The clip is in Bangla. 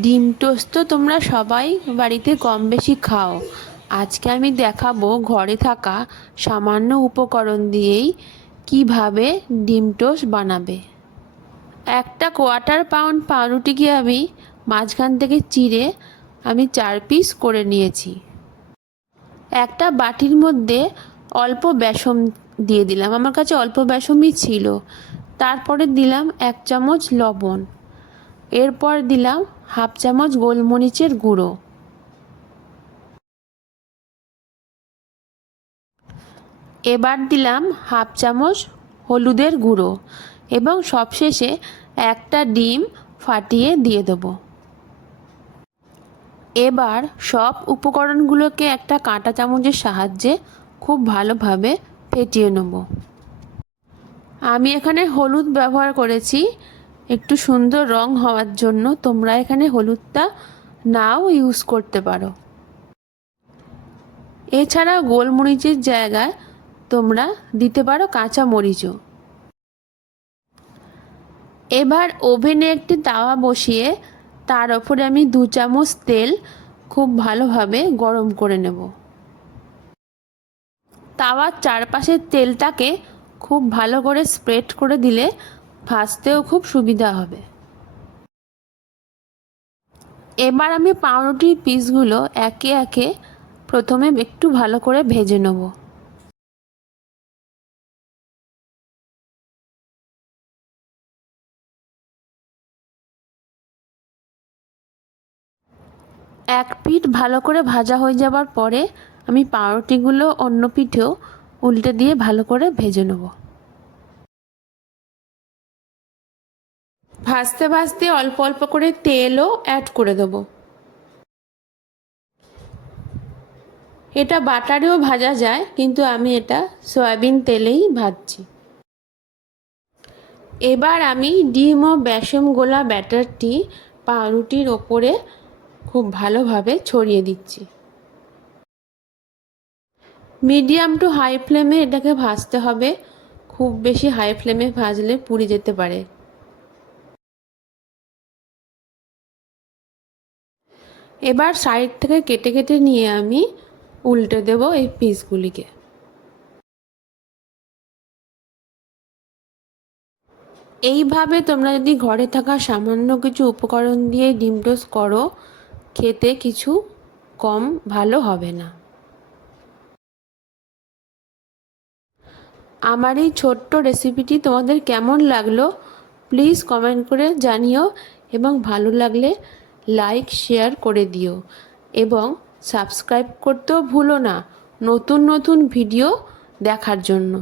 ডিম টোস্ট তো তোমরা সবাই বাড়িতে কম বেশি খাও। আজকে আমি দেখাবো ঘরে থাকা সামান্য উপকরণ দিয়েই কিভাবে ডিম টোস্ট বানাবে। একটা কোয়ার্টার পাউন্ড পাউরুটিকে আমি মাঝখান থেকে চিড়ে আমি 4 পিস করে নিয়েছি। একটা বাটির মধ্যে অল্প বেসন দিয়ে দিলাম, আমার কাছে অল্প বেসনই ছিল। তারপরে দিলাম 1 চামচ লবণ, এরপর দিলাম হাফ চামচ গোলমরিচের গুঁড়ো, এবার দিলাম হাফ চামচ হলুদের গুঁড়ো এবং সবশেষে একটা ডিম ফাটিয়ে দিয়ে দেবো। এবার সব উপকরণগুলোকে একটা কাঁটা চামচের সাহায্যে খুব ভালোভাবে ফেটিয়ে নেব। আমি এখানে হলুদ ব্যবহার করেছি একটু সুন্দর রং হওয়ার জন্য। তোমরা এখানে হলুদটা নাও ইউজ করতে পারো। এছাড়া গোলমরিচের জায়গায় তোমরা দিতে পারো কাঁচা মরিচও। এবার ওভেনে একটি তাওয়া বসিয়ে তার ওপরে আমি 2 চামচ তেল খুব ভালোভাবে গরম করে নেব। তাওয়ার চারপাশের তেলটাকে খুব ভালো করে স্প্রেড করে দিলে ভাজতেও খুব সুবিধা হবে। এবার আমি পাউরুটির পিসগুলো একে একে প্রথমে একটু ভালো করে ভেজে নেব। এক পিঠ ভালো করে ভাজা হয়ে যাবার পরে আমি পাউরুটিগুলো অন্য পিঠেও উল্টে দিয়ে ভালো করে ভেজে নেব। ভাজতে ভাজতে অল্প অল্প করে তেলও অ্যাড করে দেবো। এটা বাটারেও ভাজা যায়, কিন্তু আমি এটা সয়াবিন তেলেই ভাজছি। এবার আমি ডিম ও বেসন গোলা ব্যাটারটি পাউরুটির ওপরে খুব ভালোভাবে ছড়িয়ে দিচ্ছি। মিডিয়াম টু হাই ফ্লেমে এটাকে ভাজতে হবে, খুব বেশি হাই ফ্লেমে ভাজলে পুড়ে যেতে পারে। এবার সাইড থেকে কেটে কেটে নিয়ে আমি উল্টে দেব এই পিসগুলিকে। এইভাবে তোমরা যদি ঘরে থাকা সামান্য কিছু উপকরণ দিয়ে ডিম টোস্ট করো, খেতে কিছু কম ভালো হবে না। আমার এই ছোট্ট রেসিপিটি তোমাদের কেমন লাগলো প্লিজ কমেন্ট করে জানিও, এবং ভালো লাগলে লাইক শেয়ার করে দিও এবং সাবস্ক্রাইব করতেও ভুলো না নতুন নতুন ভিডিও দেখার জন্য।